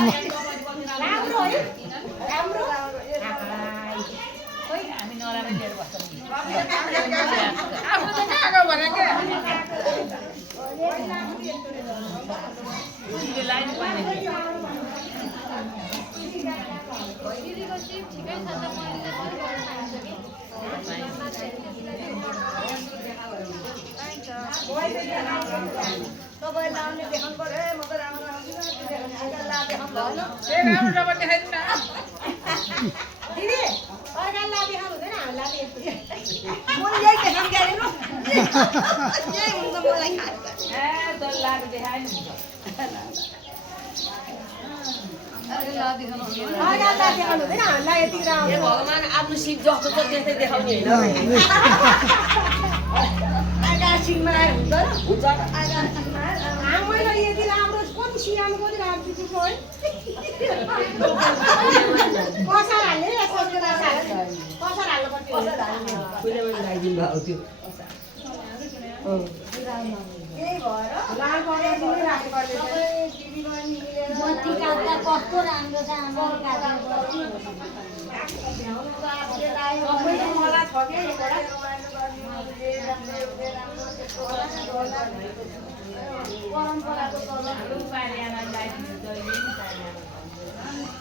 राम्रो है राम्रो खोइ हामी नराम्रो लिएर बस्छौँ नि आफू त कहाँ गयो भने के यो लाइन पर्ने दिदीको सिप ठिकै छ त मैले त तपाईँ लाउने देखाउनु पर्यो म त राम्रो राम्रो जब देखाइदिनु न दिदी अर्का ला देखाउनु हुँदैन हामीलाई म यही देखाउनु गएको यही हुन्छ मलाई तँ लाग देखाए नि हुन्छ अर्का ला देखाउनु हुँदैन हामीलाई यति राम्रो भगवान आफ्नो सिप जस्तो छ त्यस्तै देखाउने होइन अर्का सिङमा हुन्छ हुन्छ मैले यति राम्रो कति सिराउनु कति राम्रो दिदीको है कसार हाल्ने कसार हाल्नुपर्छ कुहिलेमा लगाइदिनु भएको थियो त्यही भएर लाल पकाइदिनु राख्नुपर्छ दिदी बहिनी मिलेर बत्ती काट्दा कस्तो राम्रो छ आमा मलाई छ के परम्पराको पारियामा लाइट जहिले पनि पारियामा